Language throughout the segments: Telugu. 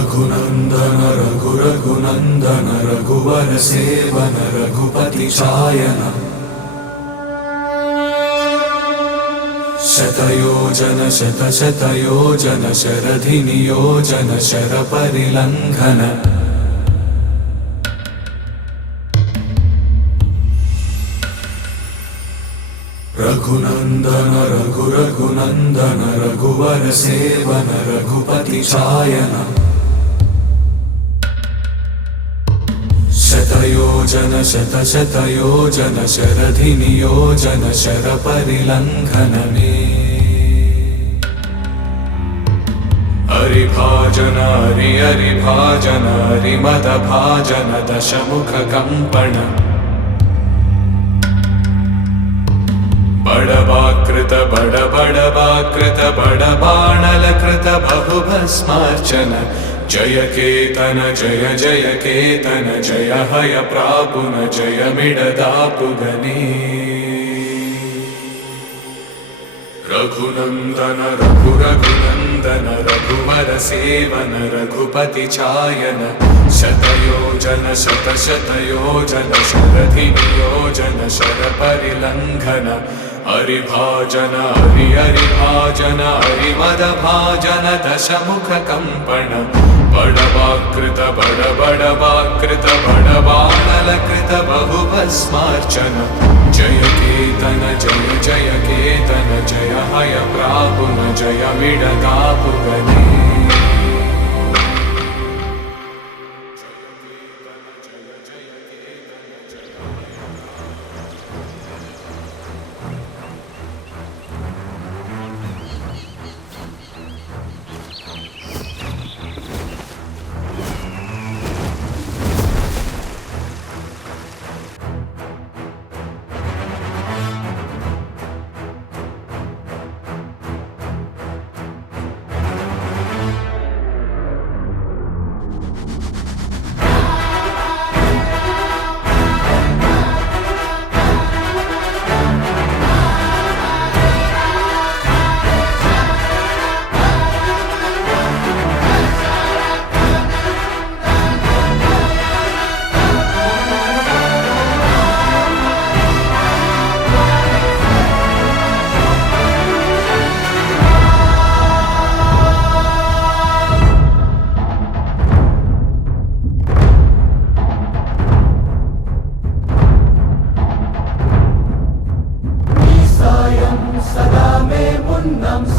रघुनंदन रघुनंदन रघुवर सेवन रघुपति चायन शतयोजन शतशतयोजन शरधि नियोजन शर परिलंघन रघुनंदन रघुनंदन रघुवर सेवन रघुपति चायन शतयोजन शतशतयोजन शरधि नियोजन शर परिलंघन हरिभाजन हरिभाजन हरिमद भाजन दशमुख कंपन बड़वाकृत बड़वाकृत बड़बाणलकृत बहुभस्मार्चन जय केतन जय जय केतन जय हय प्रापुन जय मिडदापुगनी रघुनंदन रघुनंदन रघुवर सेवन रघुपति चायन शतयोजन शतशतयोजन शरधि नियोजन शर परिलंघन हरिभाजन हरिभाजन हरिमद भाजन दशमुख कंपन बड़वाकृत बड़वाकृत बड़बाणलकृत बहुभस्मार्चन जय केतन जय जय केतन जय हय प्रापुन जय मिडदापुगनी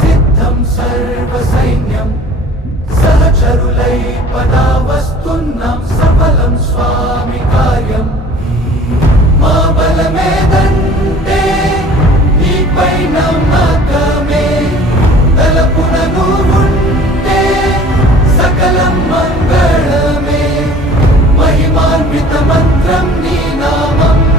सिद्धं सर्वसैन्यं सहचरुलै पदावस्तुन्नं सफलं स्वामि कार्यं मा बलमेदन्ते नीपै नमकमे तलपुननु उन्टे सकलं मङ्गलमे महिमान्वितमन्त्रं नी नामम्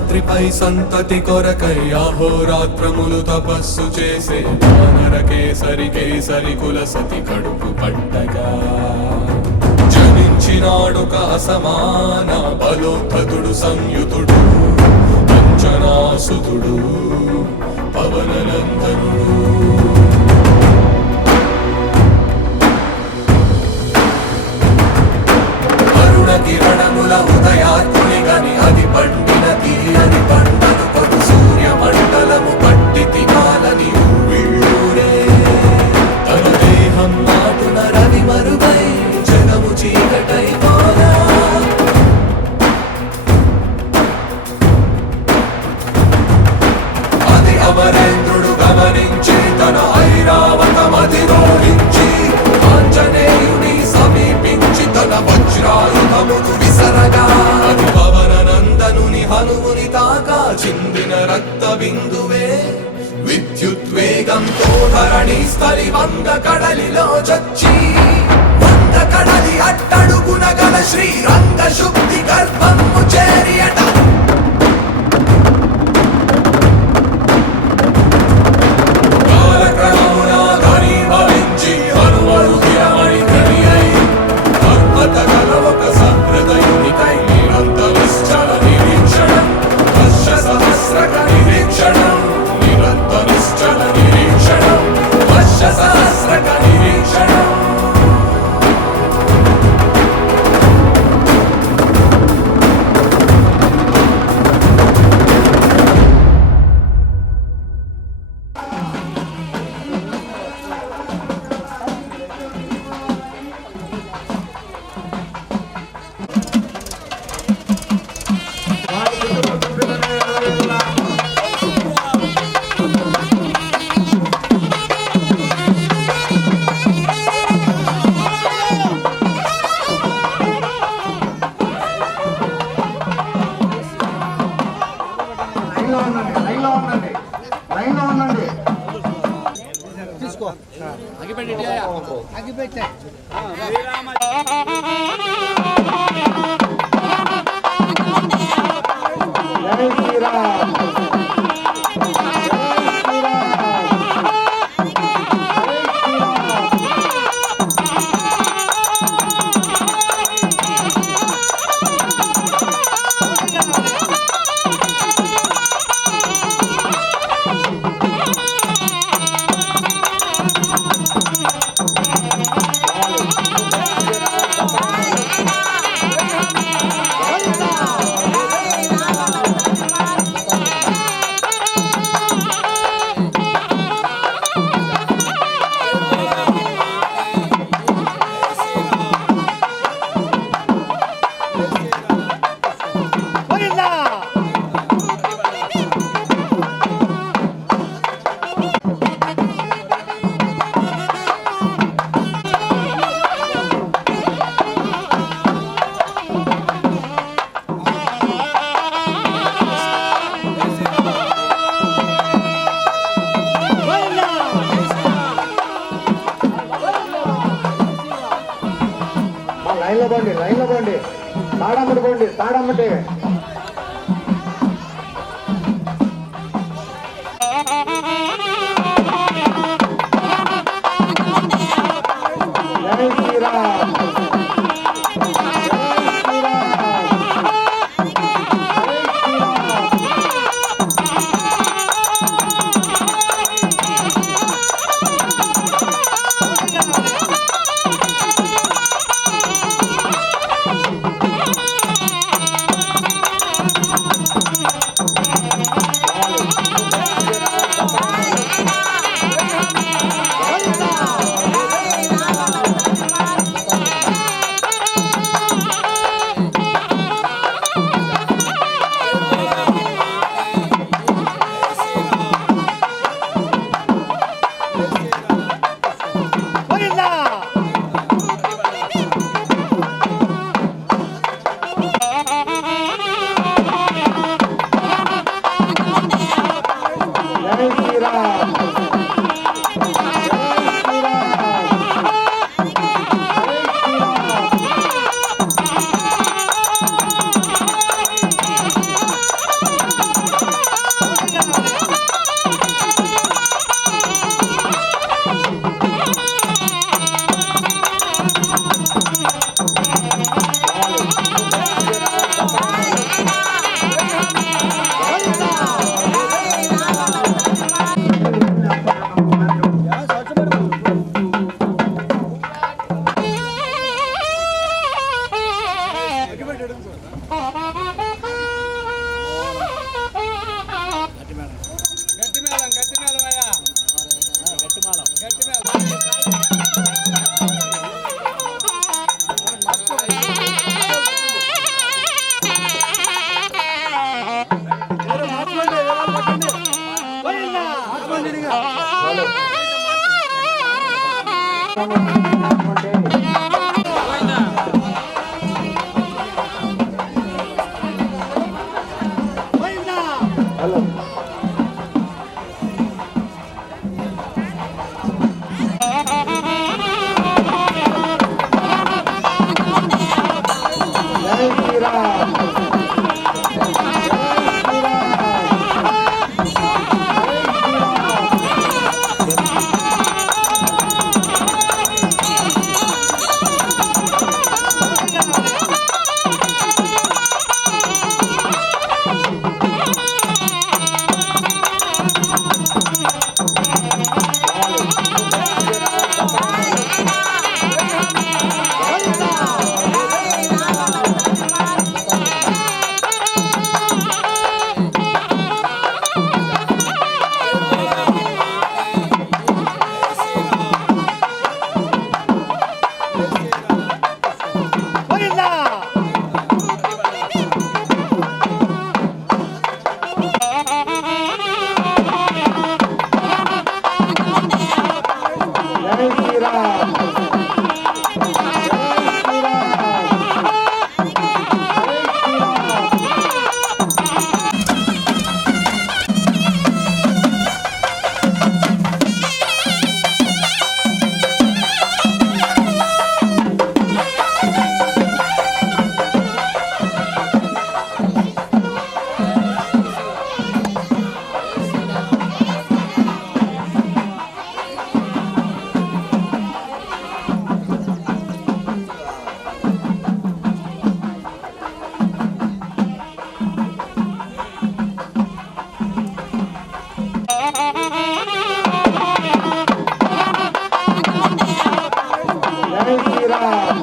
శేషాద్రిపై సంతతి కొరకై అహోరాత్రములు తపస్సు చేసే వానర కేసరి కేసరి కుల సతి కడుపు పట్టగా జనించినాడొక అసమాన బలోద్ధతుడు సంయుతుడు అంజనాసుతుడు పవననందనుడు. కిరణముల ఉదయాత్ముని గని అది పండిన తీయని పంటను కొడు సూర్య మండలము పట్టి తినాలని ఊళ్ళూరే తన దేహం నాటున రవి మరుగై జగము చీకటైపోనా. అది అమరేంద్రుడు గమనించి తన ఐరావతమది రోహించి ఆంజనేయుని సమీపించి తన వజ్రాయుధమును విసరగా అది పవననందనుని హనుముని తాకా చిందిన రక్త బిందువే విద్యుద్వేగంతో ధరణి స్థలి వంద కడలిలో చచ్చి వంద కడలి అట్టడుగున గల శ్రీరంగ శుద్ధి గర్భము చేరియట. లైన్లో పోండి తాడమ్మటి పోండి తాడమ్మటి జై Sriram. Sriram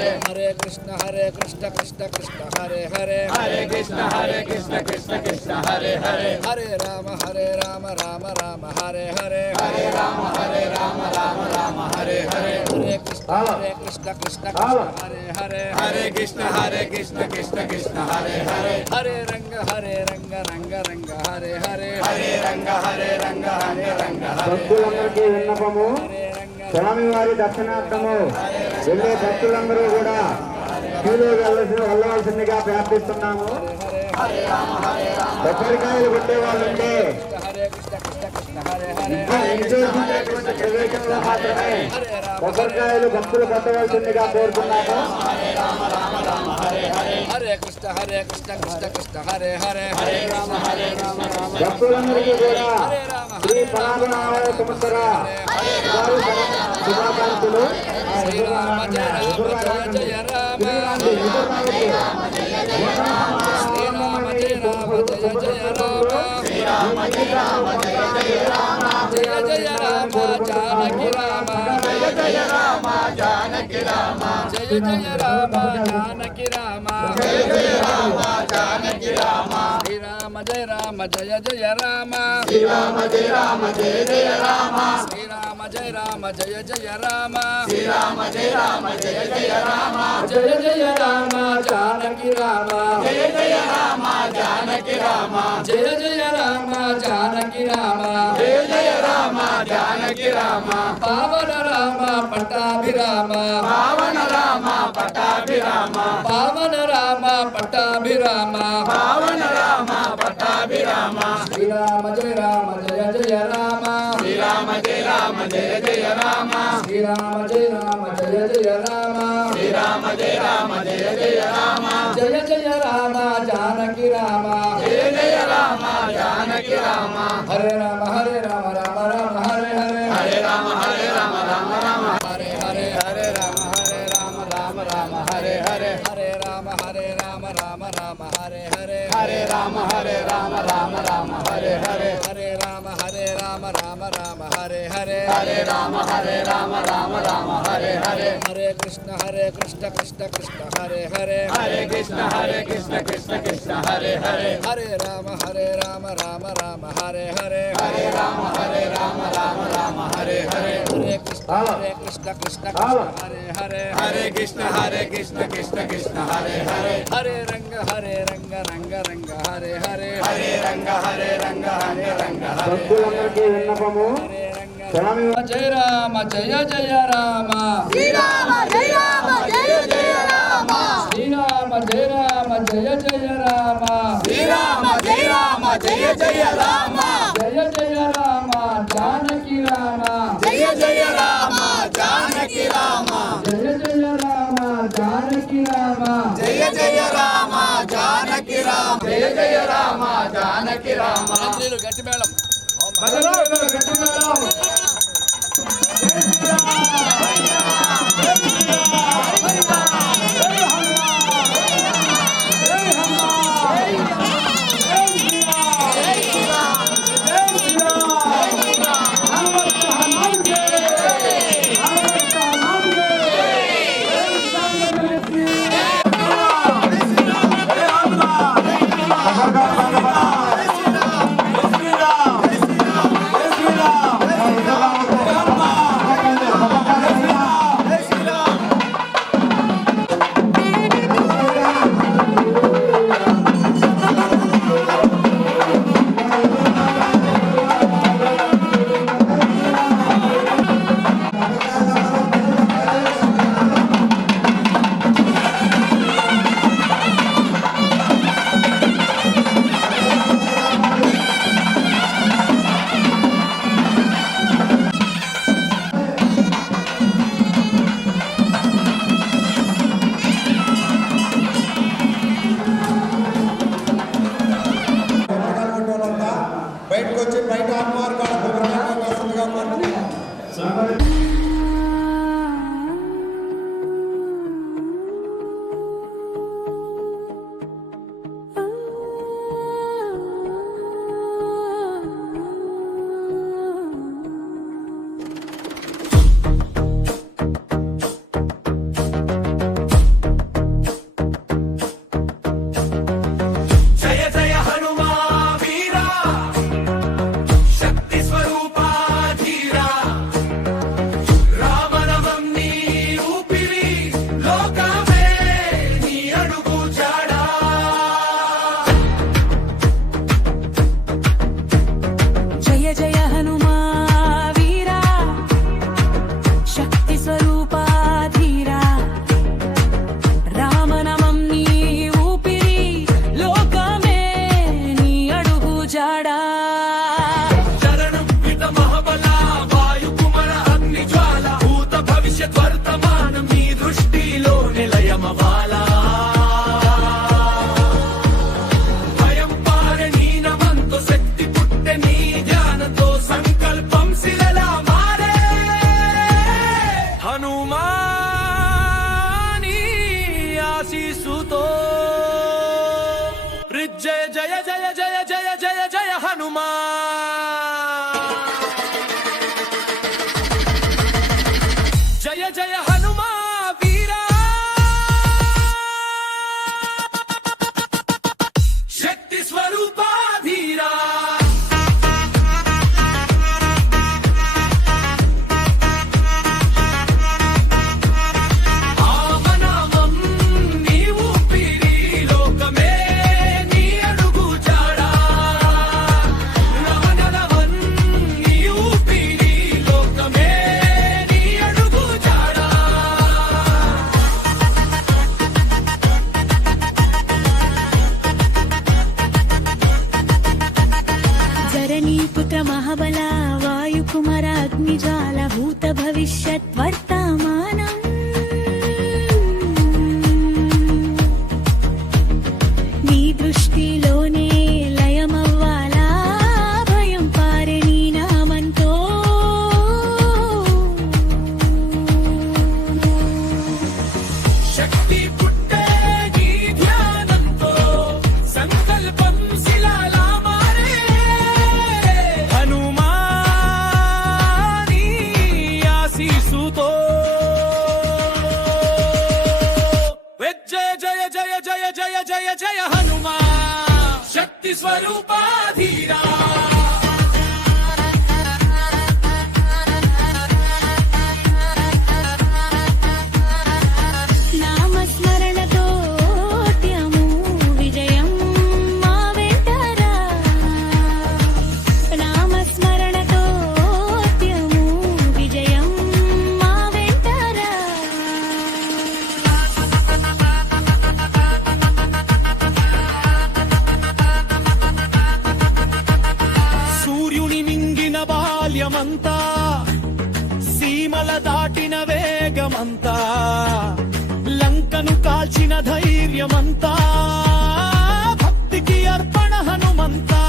Hare Krishna Krishna Krishna Hare Hare Hare Krishna Krishna Krishna Hare Hare Hare Rama Rama Rama Hare Hare Hare Rama Rama Hare Hare Hare Krishna Krishna Hare Hare Hare Krishna Krishna Hare Hare Hare Ranga Ranga Hare Hare Hare Ranga Ranga భక్తులందరికీ విన్నపము స్వామివారి దర్శనార్థము వెళ్ళే భక్తులందరూ కూడా క్యూలో వెళ్ళవలసిందిగా ప్రార్థిస్తున్నాము. కొబ్బరికాయలు కొట్టే వాళ్ళంటే నిర్దేశించినటువంటి ప్రదేశంలో మాత్రమే కొబ్బరికాయలు భక్తులు కొట్టవలసిందిగా కోరుతున్నాము. Hare Krishna Krishna Hare Hare భక్తులందరికీ కూడా శ్రీ పరాభనాయ సంవత్సర శుభాకాంక్షలు. Jai Rama Jai Rama Janaki Rama Jaya Rama Janaki Rama Shri Rama Jai Rama Jaya Rama Shri Rama Jai Rama Jaya Rama Shri Rama Jai Rama Jaya Rama Shri Rama Jai Rama Jaya Rama Jaya Rama Janaki Rama Jaya Rama Janaki Rama Jaya Rama Janaki Rama Jaya Rama Janaki Rama Pavana Rama Pattabhirama Pavana Rama Pattabhirama Pavana Rama Pattabhirama Pavana Rama Pattabhirama Shri Rama Jaya Rama Shri Rama Jai Rama Jaya Rama Shri Rama Jai Rama Jaya Rama Shri Rama Jai Rama Jaya Rama Jaya Rama Janaki Rama Jaya Rama Janaki Rama Hare Rama Rama Rama Hare Hare Hare Rama Rama Hare Hare Hare Rama Rama Hare Hare Hare Rama Rama Hare Hare Hare Rama Rama Hare Hare Hare Rama Rama Hare Hare Hare Rama Rama Hare Hare Hare Krishna Krishna Hare Hare Hare Krishna Krishna Hare Hare Hare Rama Rama Hare Hare Hare Rama Rama Hare Hare Hare Krishna Krishna Hare Hare Hare Krishna Krishna Hare Hare Hare Ranga Hare Hare Hare Ranga భక్తులందరికీ విన్నపము స్వామి Jai Rama Jaya Rama Shri Rama Jai Rama Jaya Rama Shri Rama Jai Rama Jaya Rama Shri Rama Jai Rama Jaya Rama Jaya Rama Janaki Rama Jaya Rama Janaki Rama Jaya Rama Janaki Rama Jaya Rama Janaki వీలు గట్టి మేళం. భజనలో గట్టి మేళం. బయటకు వచ్చి బయట అమ్మవారు వస్తుందిగా जय जय जय जय जय जय जय हनुमान जय जय हनुमान वीरा शक्ति स्वरूपा धीरा पुत्र महाबला वायुकुमार अग्निज्वाला भूत भविष्यत् वर्तमानम् नी दृष्टिलोने लयमव्वाला भयं पारे नी नामन्तो शक्ति पुट्टे नी ध्यानंतो संकल्पं शिलाला जय जय हनुमान शक्ति स्वरूपा धीरा नाम स्मरण तोट्यमु विजयं मा वेंटरा नाम स्मरण तोट्यमु विजयं मा वेंटरा బాల్యమంతా సీమల దాటిన వేగమంతా లంకను కాల్చిన ధైర్యమంతా భక్తికి అర్పణ హనుమంతా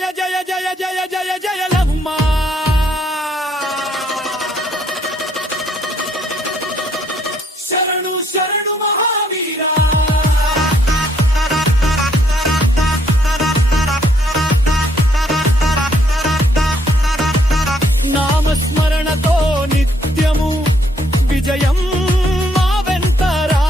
జయ జయ జయ జయ జయ జయ లమ్మ శరణు శరణు మహావీరా నామస్మరణతో నిత్యము విజయం మా వెంటరా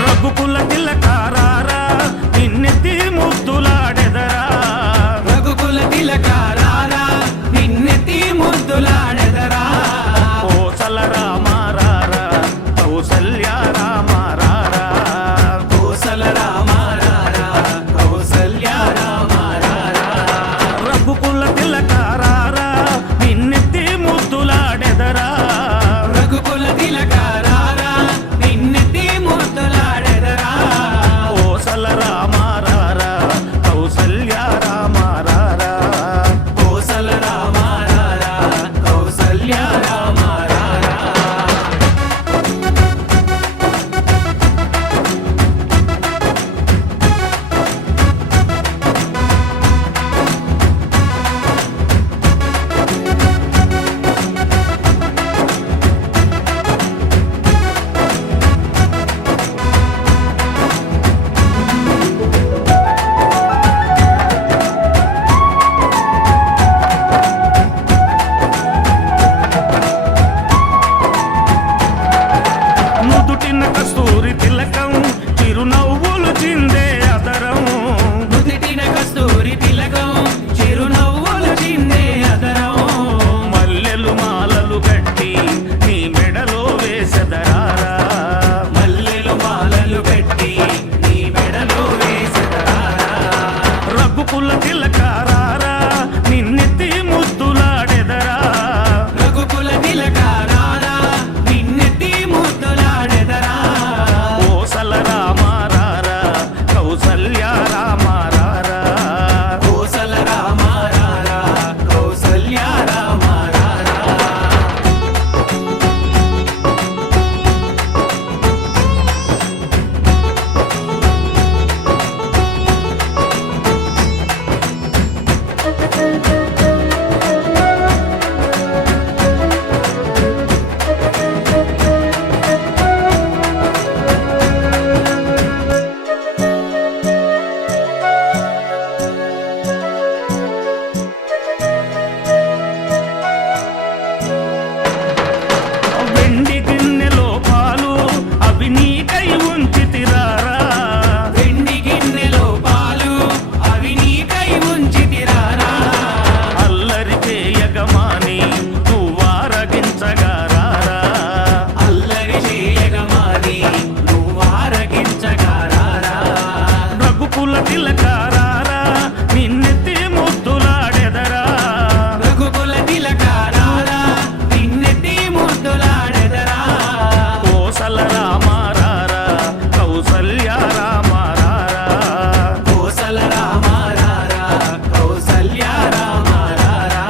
రఘుకుల తిలకారారా నిన్నెత్తి ముద్దులాడెదరా రఘుకుల తిలకారారా నిన్నెత్తి ముద్దులాడెదరా కోసల రామారారా కౌసల్య రామారారా కోసల రామారారా కౌసల్య రామారారా రఘుకుల తిలకారారా నిన్నెత్తి ముద్దులాడెదరా రఘుకుల తిలకారారా నిన్నెత్తి ముద్దులాడెదరా కోసల రామారారా కౌసల్య రామారారా కోసల రామారారా కౌసల్య రామారారా నుదుటిన కస్తూరి తిలకం చిరునవ్వులు చిందే అదరం నుదిటిన కస్తూరి తిలకం చిరునవ్వులు చిందే అదరం మల్లెలు మాలలు గట్టి నీ మెడలో వేసెదరారా మల్లెలు మాలలు పెట్టి నీ మెడలో వేసెదరారా రఘుకుల తిలకారారా నిన్నెత్తి ముద్దులాడెదరా రఘుకుల తిలకారారా నిన్నెత్తి ముద్దులాడెదరా కోసల రామారారా కౌసల్య రామారారా కోసల రామారారా కౌసల్య రామారారా వెండి గిన్నెలో పాలు అవి నీకై ఉంచితిరారా వెండి గిన్నెలో పాలు అవి నీకై ఉంచితిరారా అల్లరి చేయగమాని నువ్వారగించగారారా అల్లరి చేయగమాని నువ్వారగించగారారా రఘుకుల తిలకారారా నిన్నెత్తి ముద్దులాడెదరా రఘుకుల తిలకారారా నిన్నెత్తి ముద్దులాడెదరా కోసల రామారారా కౌసల్య రామారారా కోసల రామారారా కౌసల్య రామారారా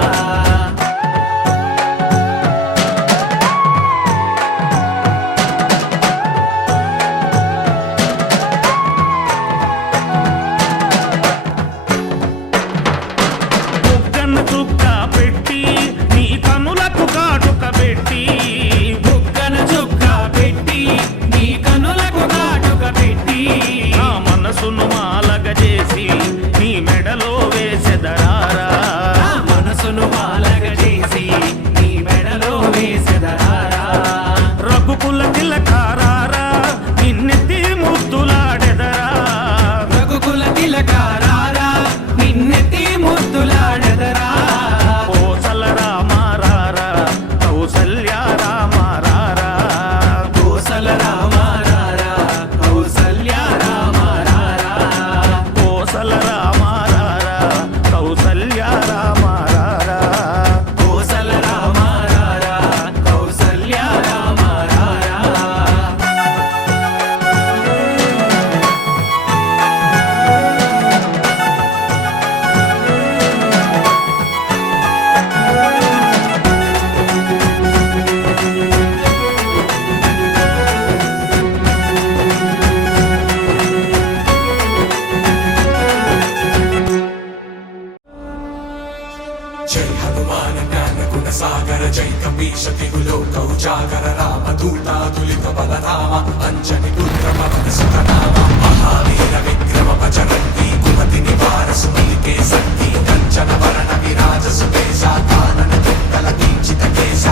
సాగర జై కపీశ దిగులోక ఉజాగర రామ దూతాదులిత బలరామ అంజని పుత్ర పవన సుతనామ మహావీర విక్రమ భజరంగి కుమతి నివార సుమలికే సంగీ కంచన వరణ విరాజ సుకేశ కానన దుంగల కించిత కేశ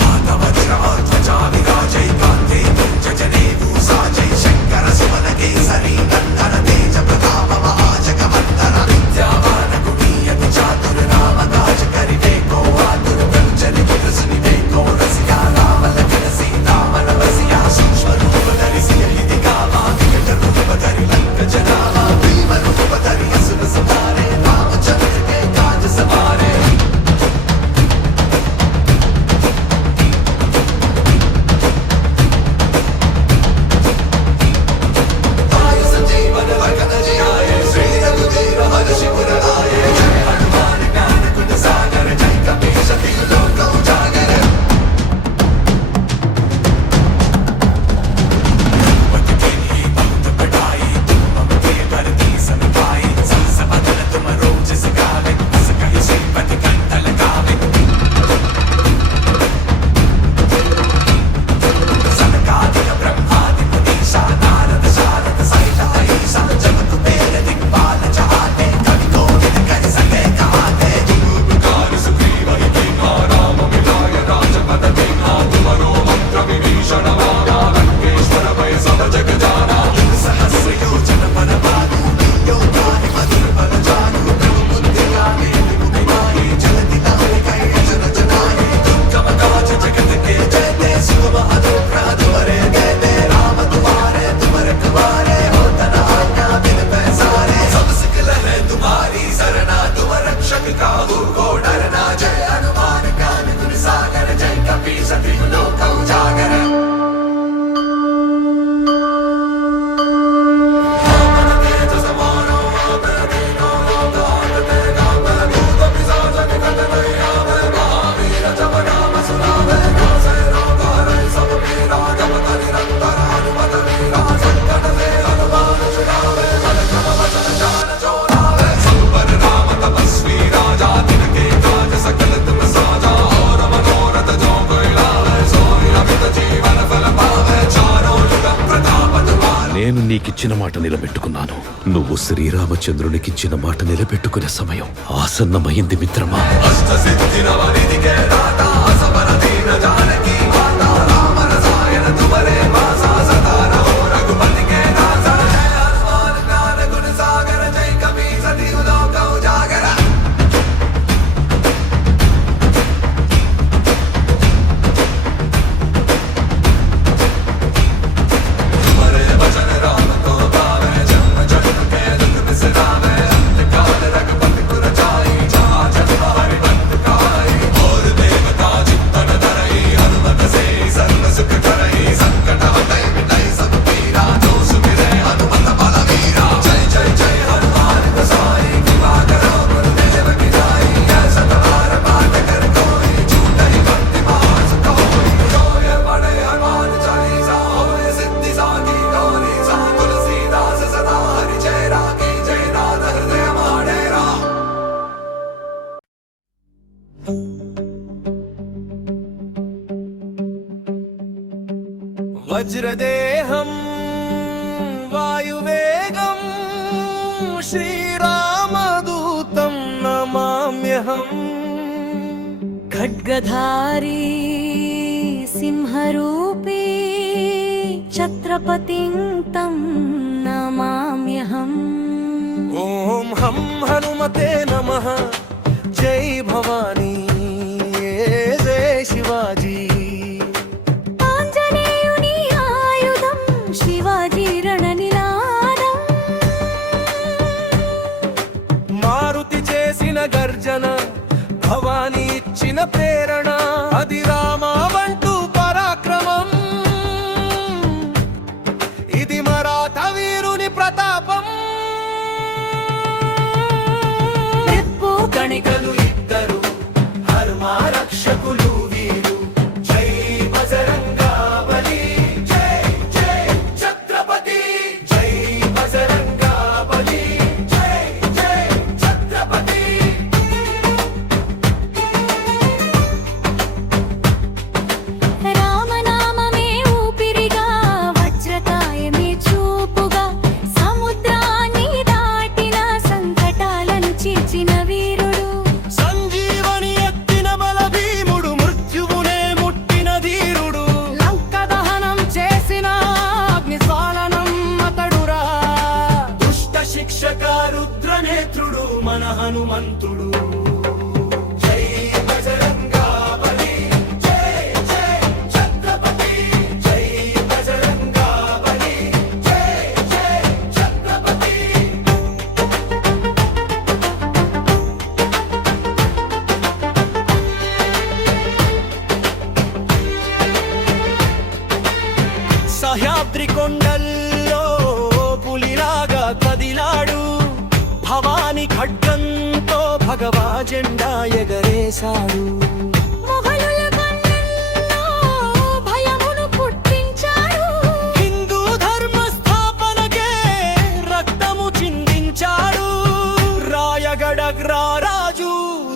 భాగవజ్రధ్వజా విరాజై కాంతే జనే భూసా జై శంకర సుమన కేసరి గంధర తేజ ప్రతాప మహాజగవంతర విద్యావాన గుణీయతి చాతుర రామ కాజ కరివే కో ఆతుర ప్రజని గిరసుని వే కో రసియా రామల గిరసి రామన వసియా సూక్ష్మ రూప ధరిసి ఇది కామా వికట రూప ధరి లంక జనామా భీమ రూప ధరి అసుర సమారే రామచంద్ర కే కాజ సమారే నేను నీకిచ్చిన మాట నిలబెట్టుకున్నాను. నువ్వు శ్రీరామచంద్రునికిచ్చిన మాట నిలబెట్టుకునే సమయం ఆసన్నమైంది మిత్రమా. వజ్రదేహం వాయువేగం శ్రీరామదూతం నమామ్యహం ఖడ్గధారీ సింహరూపీ ఛత్రపతిం తం నమామ్యహం. ఓం హం హనుమతే నమః. జై భవానీ జై శివాజీ. ఆంజనేయుని ఆయుధం శివాజీ రణనినాదం. మారుతి చేసిన గర్జన భవానీ ఇచ్చిన ప్రేరణ అది రామవంటూ పరాక్రమం. ఇది మరాఠ వీరుని ప్రతాపం. నిప్పు గణికలు ఇద్దరు హనుమా రక్షకులు వీరు. జై బజరంగా బలి జై జై ఛత్రపతి. జై బజరంగా బలి జై జై ఛత్రపతి. సహ్యాద్రి కొండల్లో పులిలాగా కదిలాడు భవాని ఖడ్గంతో భగవా జెండా ఎగరేశాడు మొఘలుల కన్నుల్లో భయమును పుట్టించాడు హిందూ ధర్మ స్థాపనకే రక్తము చిందించాడు రాయగడగ్రారాజు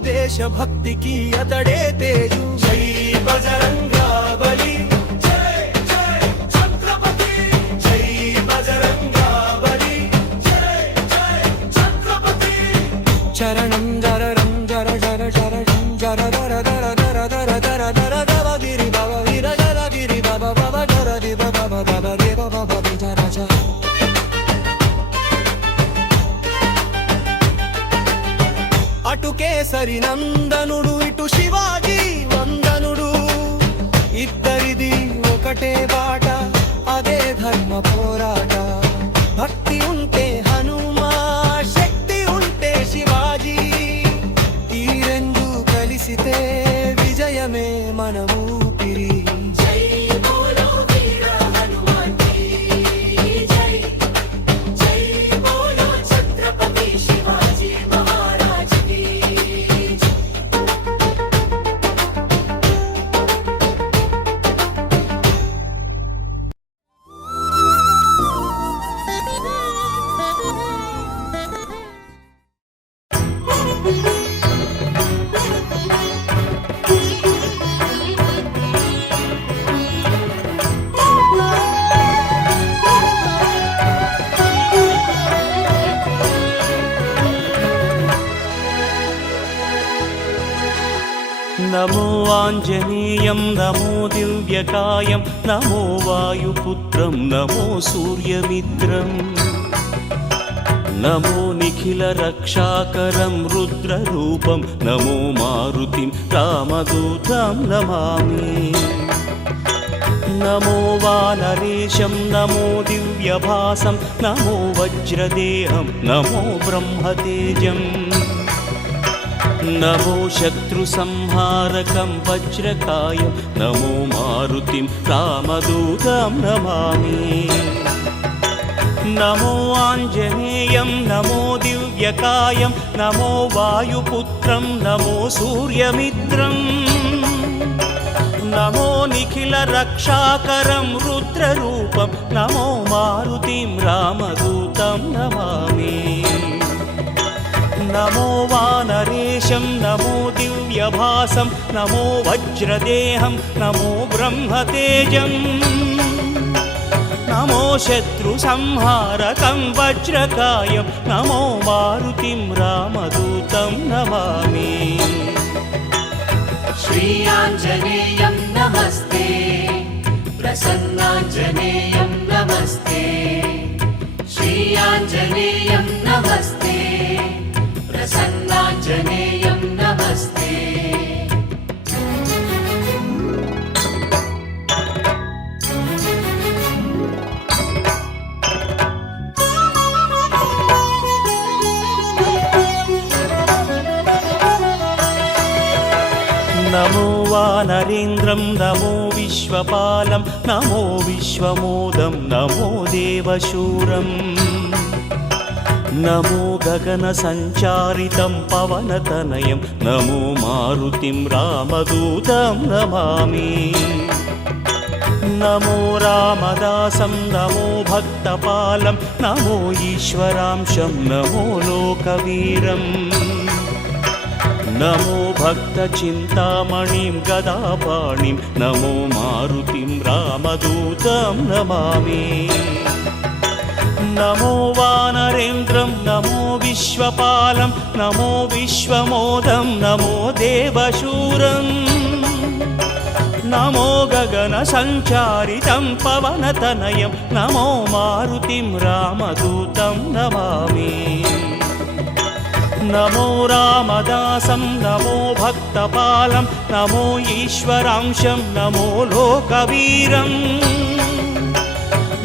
దేశభక్తికి అతడే తేజు జై బజరంగా బలి జై జై ఛత్రపతి జై బజరంగా బలి జై జై ఛత్రపతి చరణం జరరం జర జర జరరం జర దర దర దర దర దర దర దర గిరి బాబ వీర జర గిరి బాబ బాబ జర ది బాబ బాబ రే బాబ బాబ జర జర అటు కేసరి నందనుడు ఇటు శివాజీ వందనుడు ఇద్దరిది ఒకటే బాట అదే ధర్మ పోరాట భక్తి ఉంటే హనుమా శక్తి ఉంటే శివాజీ ఈ రెండు కలిసితే విజయమే మన ఊపిరి జై బోలో వీర హనుమాన్ కీ జై జై బోలో ఛత్రపతి శివాజీ మహారాజ్ కీ నమో ఆంజనేయం నమో దివ్యకాయం నమో వాయుపుత్రం నమో సూర్యమిత్రం నమో నిఖిల రక్షాకరం రుద్రరూపం నమో మారుతిం రామదూతం నమామి నమో వానరేశం నమో దివ్యభాసం నమో వజ్రదేహం నమో బ్రహ్మతేజం నమో శత్రు సంహారకం వజ్రకాయం నమో మారుతిం రామదూతం నమామి నమో ఆంజనేయం నమో దివ్యకాయం నమో వాయుపుత్రం నమో సూర్యమిత్రం నమో నిఖిల రక్షాకరం రుద్రరూపం నమో మారుతిం రామదూతం నమామి నమో వానరేశం నమో దివ్యభాసం నమో వజ్రదేహం నమో బ్రహ్మతేజం నమో శత్రు సంహారకం వజ్రకాయం నమో మారుతిం రామదూతం నమామి శ్రీ ఆంజనేయం నమస్తే ప్రసన్నాంజనేయం నమస్తే శ్రీ ఆంజనేయం నమస్తే ప్రసన్నాంజనేయం నమస్తే నమో వానరేంద్రం నమో విశ్వపాలం నమో విశ్వమోదం నమో దేవశూరం నమో గగన సంచారితం పవనతనయం నమో మారుతిం రామదూతం నమామి నమో రామదాసం నమో భక్తపాలం నమో ఈశ్వరాంశం నమో లోకవీరం నమో భక్త చింతామణిం గదాపాణిం నమో మారుతిం రామదూతం నమామి నమో వానరేంద్రం నమో విశ్వపాలం నమో విశ్వమోదం నమో దేవశూరం నమో గగన సంచారితం పవనతనయం నమో మారుతిం రామదూతం నమామి నమో రామదాసం నమో భక్తపాలం నమో ఈశ్వరాంశం నమో లోకవీరం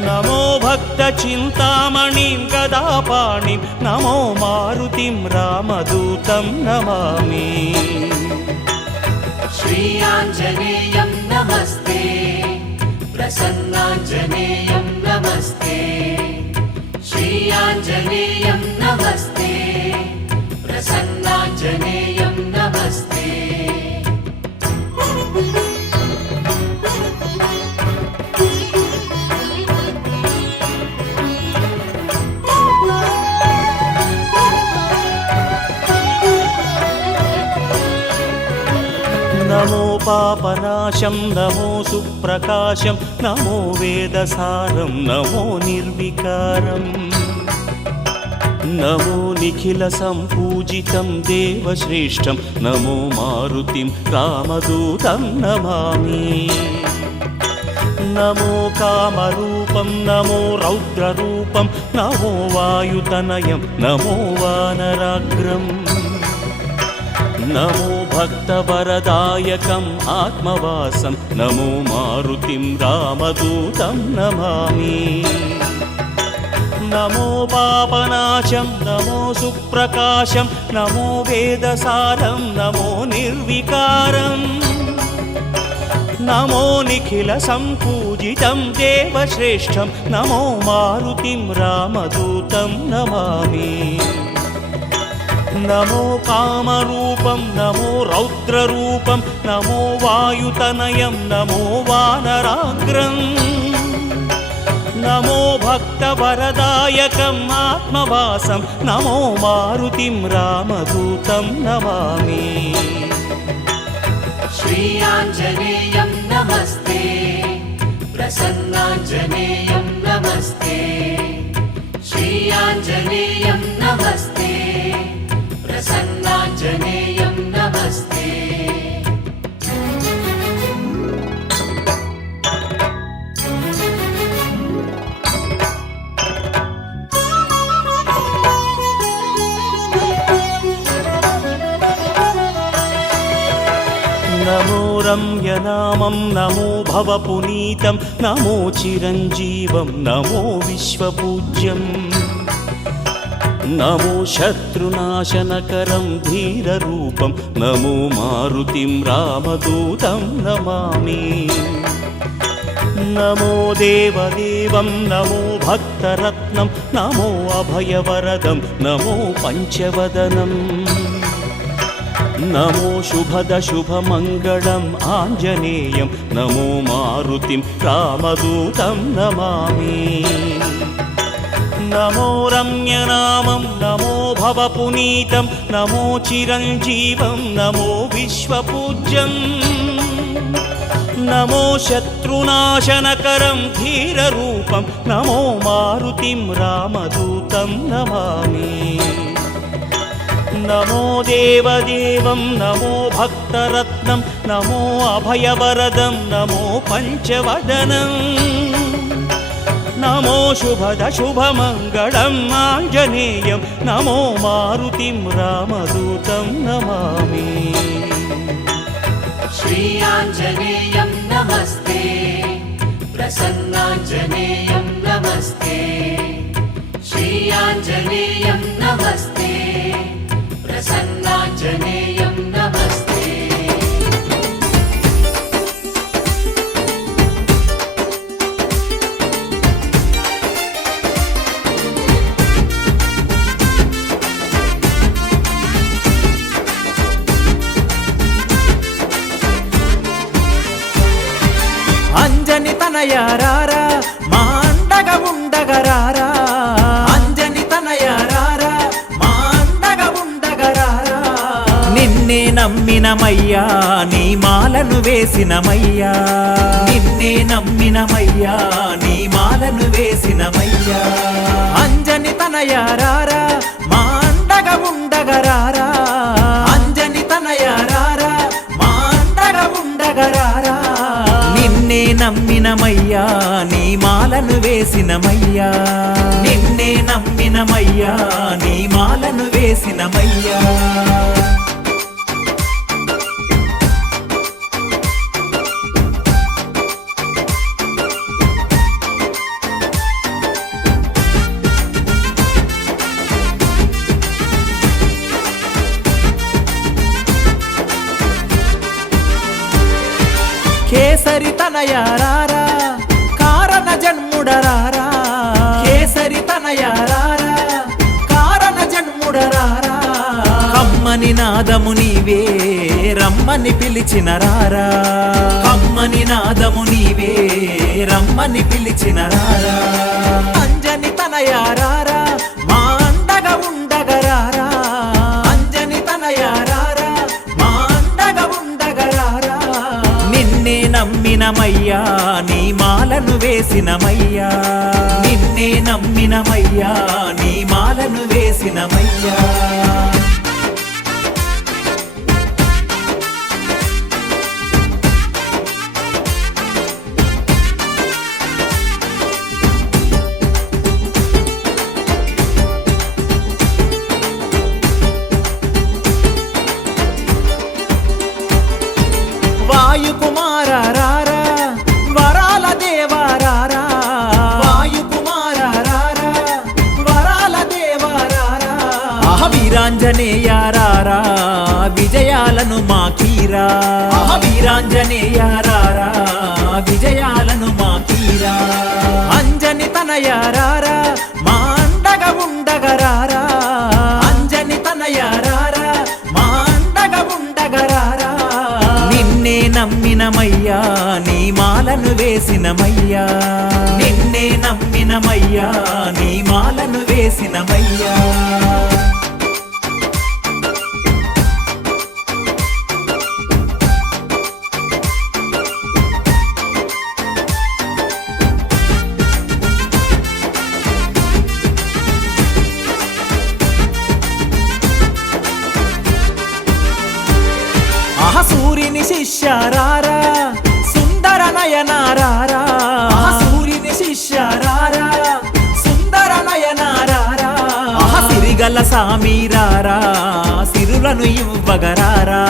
నమో భక్త చింతామణిం గదాపాణిం నమో మారుతిం రామదూతం నమామి శ్రీ ఆంజనేయం నమస్తే प्रसन्नाञ्जनेयं नमस्ते श्रीयाञ्जनेयं नमस्ते प्रसन्नाञ्जनेयं नमस्ते నమో పాపనాశం నమో సుప్రకాశం నమో వేదసారం నమో నిర్వికారం నమో నిఖిల సంపూజితం దేవశ్రేష్టం నమో మారుతిం రామదూతం నమామి నమో కామరూపం నమో రౌద్రరూపం నమో వాయుతనయం నమో వానరాగ్రం నమో భక్తవరదాయకం ఆత్మవాసం నమో మారుతిం రామదూతం నమామి నమో పాపనాశం నమో సుప్రకాశం నమో వేదసారం నమో నిర్వికారం నమో నిఖిల సంపూజితం దేవశ్రేష్టం నమో మారుతిం రామదూతం నమామి నమో కామరూపం నమో రౌద్రరూపం నమో వాయుతనయం నమో వానరాగ్రం నమో భక్తవరదాయకం ఆత్మవాసం నమో మారుతిం రామదూతం నమామి श्रीयाञ्जनेयं नमस्ते प्रसन्नाञ्जनेयं नमस्ते श्रीयाञ्जनेयं नमस्ते प्रसन्नाञ्जनेयं नमस्ते నమో రమ్యనామం నమో భవపునీతం నమో చిరంజీవం నమో విశ్వపూజ్యం నమో శత్రునాశనకరం ధీరరూపం నమో మారుతిం రామదూతం నమామి నమో దేవదేవం నమో భక్తరత్నం నమో అభయవరదం నమో పంచవదనం నమో శుభద శుభమంగళం ఆంజనేయం నమో మారుతిం రామదూతం నమామి నమో రమ్యనామం నమో భవపునీతం నమో చిరంజీవం నమో విశ్వపూజ్యం నమో శత్రునాశనకరం ధీరరూపం నమో మారుతిం రామదూతం నమామి నమో దేవదేవం నమో భక్తరత్నం నమో అభయవరదం నమో పంచవదనం నమో శుభద శుభమంగళం ఆంజనేయం నమో మారుతిం రామదూతం నమామి श्रीयाञ्जनेयं नमस्ते प्रसन्नाञ्जनेयं नमस्ते श्रीयाञ्जनेयं नमस्ते प्रसन्नाञ्जनेयं नमस्ते అంజని తనయారారా మా అండగా ఉండగరారా అంజని తనయారారా మా అండగా ఉండగరారా నిన్నే నమ్మినమయ్యా నీ మాలను వేసినమయ్యా నిన్నే నమ్మినమయ్యా నీ మాలను వేసినమయ్యా అంజని తనయారారా మా అండగా ఉండగరారా అంజని తనయారారా మా అండగా ఉండగరారా నిన్నే నమ్మినమయ్యా నీ మాలను వేసినమయ్యా నిన్నే నమ్మినమయ్యా నీ మాలను వేసినమయ్యా కేసరి తనయారారా జన్ముడరారా కేసరి తనయారారా కారణ జన్ముడరారా కమ్మని నాదము నీవే రమ్మని పిలిచిన రారా కమ్మని నాదము నీవే రమ్మని పిలిచిన రారా అంజని తనయారారా మా అండగా ఉండగరారా అంజని తనయారారా మా అండగా ఉండగరారా నిన్నే నమ్మినమయ్యా నీ మాలను వేసినమయ్యా నిన్నే నమ్మినమయ్యా నీ మాలను వేసినమయ్యా వాయుకుమారారా వరాల దేవారారా వాయుకుమారారా వరాల దేవారారా వీరాంజనేయారారా విజయాలను మాకీరా వీరాంజనేయారారా విజయాలను మాకీరా అంజని తనయారారా మా అండగా ఉండగరారా అంజని తనయారారా మా అండగా ఉండగరారా నిన్నే నమ్మినమయ్యా నీ మాలను వేసినమయ్యా నిన్నే నమ్మినమయ్యా నీ మాలను వేసినమయ్యా సూర్యుని శిష్యారారా సుందర నయనారారా సూర్యుని శిష్యారారా సుందర నయనారారా సిరిగల సామీరారా సిరులను ఇవ్వగరారా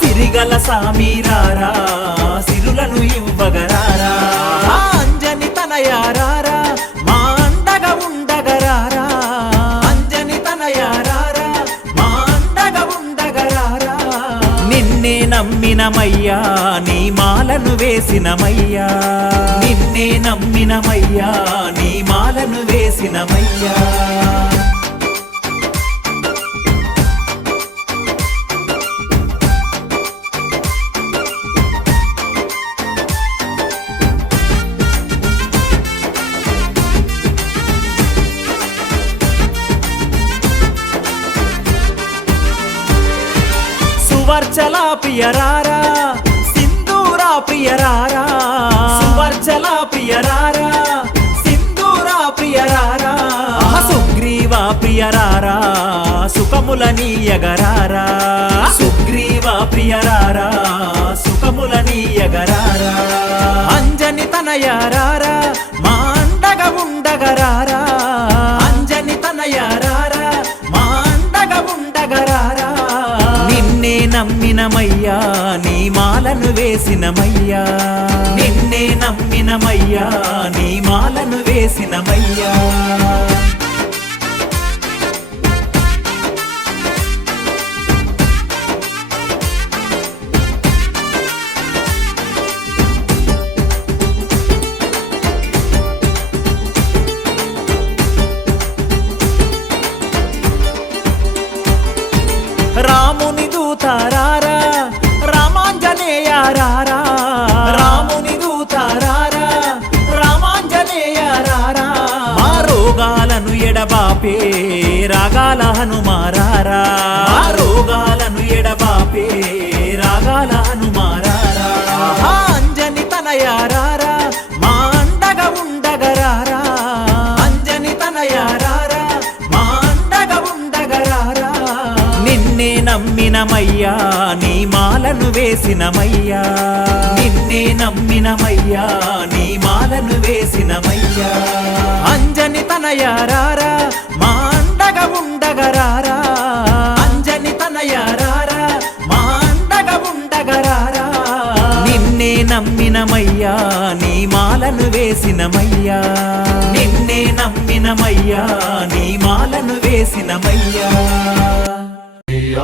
సిరిగల సామీరారా సిరులను ఇవ్వగరారా అంజని తనయారారా మా అండగా ఉండగరారా అంజని తనయారారా మా అండగా ఉండగరారా నిన్నే నమ్మినమయ్యా నీ మాలను వేసినమయ్యా నిన్నే నమ్మినమయ్యా నీ మాలను వేసినమయ్యా సువర్చల ప్రియరారా సింధూరా ప్రియరారా సువర్చల ప్రియరారా సింధూరా ప్రియరారా సుగ్రీవా ప్రియరారా సుఖములనీయగరారా సుగ్రీవా ప్రియరారా సుఖములనీయగరారా అంజని తనయారారా మా అండగా ఉండగరారా అంజని తనయారారా మా అండగా ఉండగరారా నిన్నే నమ్మినమయ్యా నీ మాలను వేసినమయ్యా నిన్నే నమ్మినమయ్యా నీ మాలను వేసినమయ్యా రాముని దూతారారా రామాంజనేయారారా రాముని దూతారారా రామాంజనేయారారా మా రోగాలను ఎడబాపే రాగాల హనుమారారా మా రోగాలను ఎడబాపే రాగాల హనుమారారా అంజని తనయారారా మా అండగా ఉండగరారా అంజని తనయారారా మా అండగా ఉండగరారా నిన్నే నమ్మినమయ్యా నీ మాలను వేసినమయ్యా నిన్నే నమ్మినమయ్యా నీ మాలను వేసినమయ్యా అంజని తనయారారా మా అండగా ఉండగరారా అంజని తనయారారా మా అండగా ఉండగరారా నిన్నే నమ్మినమయ్యా నీ మాలను వేసినమయ్యా నిన్నే నమ్మినమయ్యా నీ మాలను వేసినమయ్యా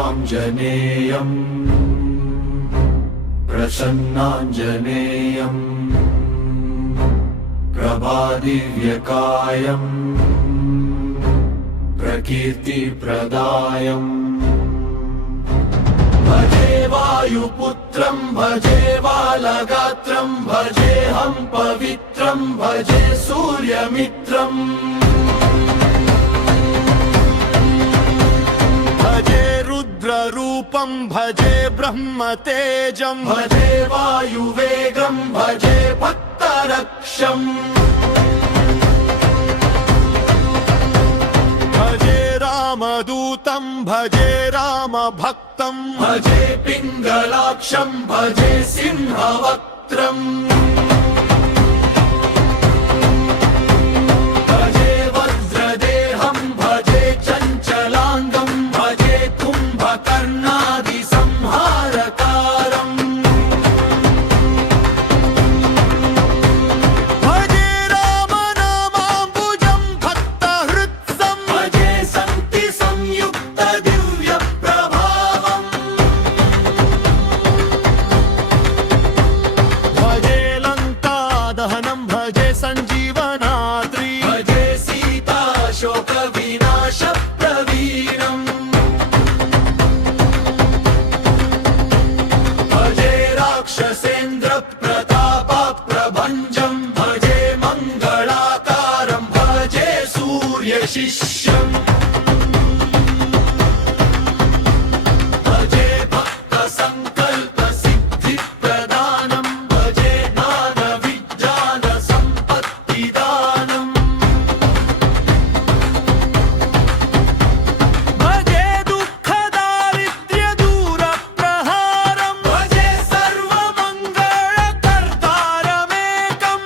ఆంజనేయం ప్రసన్నాంజనేయం ప్రభాదివ్యకాయం ప్రకీర్తిప్రదాయం భజే వాయుపుత్రం భజే బాలగాత్రం భజేహం పవిత్రం భజే సూర్యమిత్రం భజే రుద్రరూపం భజే బ్రహ్మతేజం భజే వాయువేగం భజే భక్తరక్షం భజే రామదూతం భజే రామభక్తం భజే పింగళాక్షం భజే సింహవక్త్రం భజే వజ్రదేహం భజే చంచలాంగం భజే కుంభకర్ణాది సంహారకారం భజే రామనామాంబుజం భక్తహృత్సం భజే సంతి సంయుక్త దివ్య ప్రభావం భజే లంకాదహనం భజే సంజీవనాద్రి భజే సీతాశోక వినాశ ప్రవీణం భజే రాక్షసేంద్ర ప్రతాప ప్రభంజం భజే మంగళాకారం భజే సూర్య శిష్యం భజే భక్త సంకల్ప సిద్ధి ప్రదానం భజే జ్ఞాన విజ్ఞాన సంపత్తి దానం భజే దుఃఖ దారిద్ర్య దూర ప్రహారం భజే సర్వమంగళ కర్తారమేకం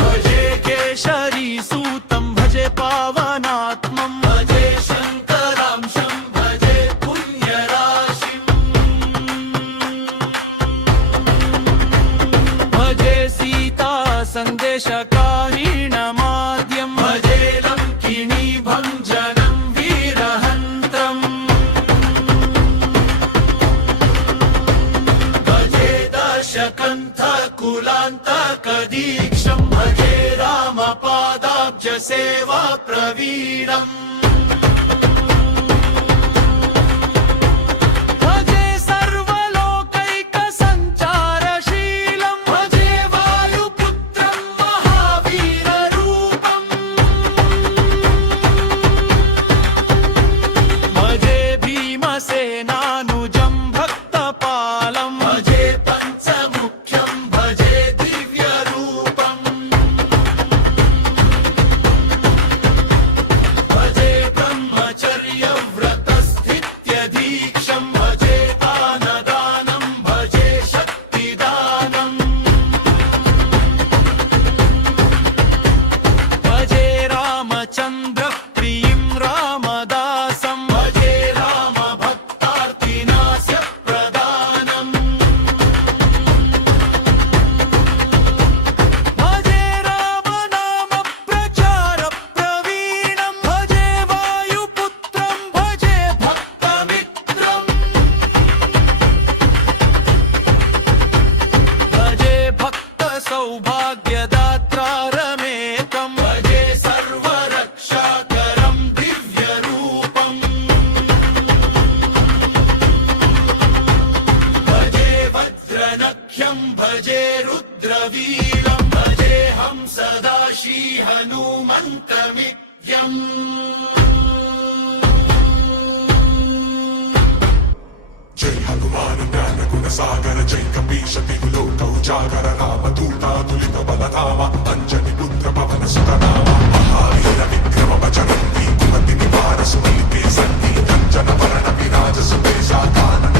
భజే కేశరీ సూతం భజే పావనాత్మం భజే శంకరాంశం భజే పుణ్యరాశిం భజే సీతా సందేశకారిణమాద్యం భజే లంకినీ భంజనం వీరహంత్రం భజే దశకంఠ కులాంతకదీక్షం భజే రామపాదాబ్జ సేవా ప్రవీణం భజే సర్వలోకైక సంచారశీలం భజే వాయుపుత్రం మహావీర రూపం భజే భీమసేనానుజం భక్తపాలం భజే పంచముఖ్యం భజే దివ్య రూపం భజే బ్రహ్మచర్య వ్రత స్థిత్యదీక్షం భజే దానదానం భజే శక్తిదానం భజే రామచంద్ర ప్రియం రామదాసం భజే రామ భక్తార్తినాశ ప్రదానం భజే రామనామ ప్రచార ప్రవీణం భజే వాయుపుత్రం భజే భక్తమిత్రం భజే భక్త సౌభాగ్యదాత్రారమేకం భజే సర్వరక్షాకరం దివ్య రూపం భజే వజ్రనఖ్యం భజే రుద్రవీరం భజే హంసదాశీ హనుమంతమిత్యం జై హనుమాన్ జ్ఞాన గుణ సాగర జై కపీశ తిగులోక ఉజాగర రామదూతాతులిత బలధామ అంజని పుత్ర పవన సుతనామ మహావీర విక్రమ వచనం కుమతి నివార సుమలితే సంధి కంచన వరణ విరాజ సువేశ కానన